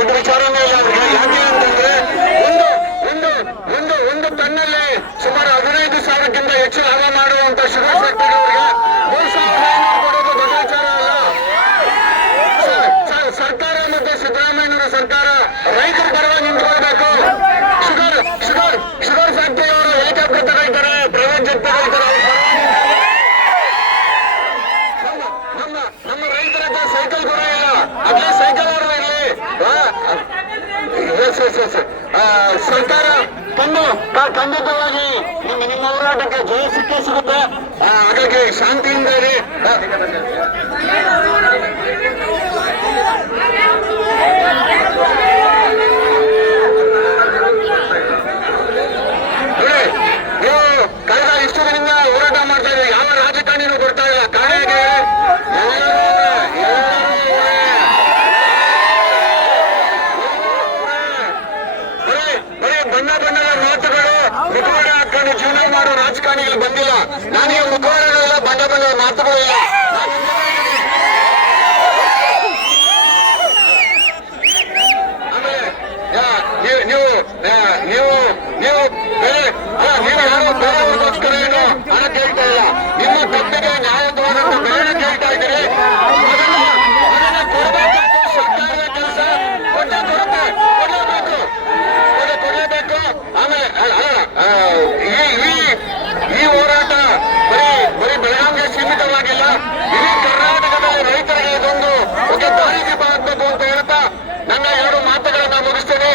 ದೊಡ್ಡ ವಿಚಾರನೇ ಇಲ್ಲ ಅವ್ರಿಗೆ. ಯಾಕೆ ಅಂತಂದ್ರೆ ಒಂದು ಒಂದು ಒಂದು ಒಂದು ತನ್ನಲ್ಲಿ ಸುಮಾರು ಹದಿನೈದು ಸಾವಿರಕ್ಕಿಂತ ಹೆಚ್ಚು ಲಾಭ ಮಾಡುವಂತ ಶುರು ಎಸ್ ಎಸ್ ಎಸ್. ಸರ್ಕಾರ ತಂದು ಖಂಡಿತವಾಗಿ ನಿಮ್ಮ ನಿಮ್ಮ ಹೋರಾಟಕ್ಕೆ ಜಯ ಸಿಕ್ಕೇ ಸಿಗುತ್ತೆ. ಹಾಗಾಗಿ ಶಾಂತಿಯಿಂದ ಇರಿ. ಬಣ್ಣ ಬಣ್ಣದ ಮಾತುಗಳು ಮುಖವಾಡ ಹಾಕೊಂಡು ಜೀವನ ಮಾಡೋ ರಾಜಕಾರಣಿಗಳು ಬಂದಿಲ್ಲ. ನನಗೆ ಮುಖವಾಡಗಳೆಲ್ಲ ಬಣ್ಣ ಬಣ್ಣದ ಮಾತುಗಳು ಇಲ್ಲ ನೀವು ನೀವು ನೀವು ಮುಗಿಸ್ತೇನೆ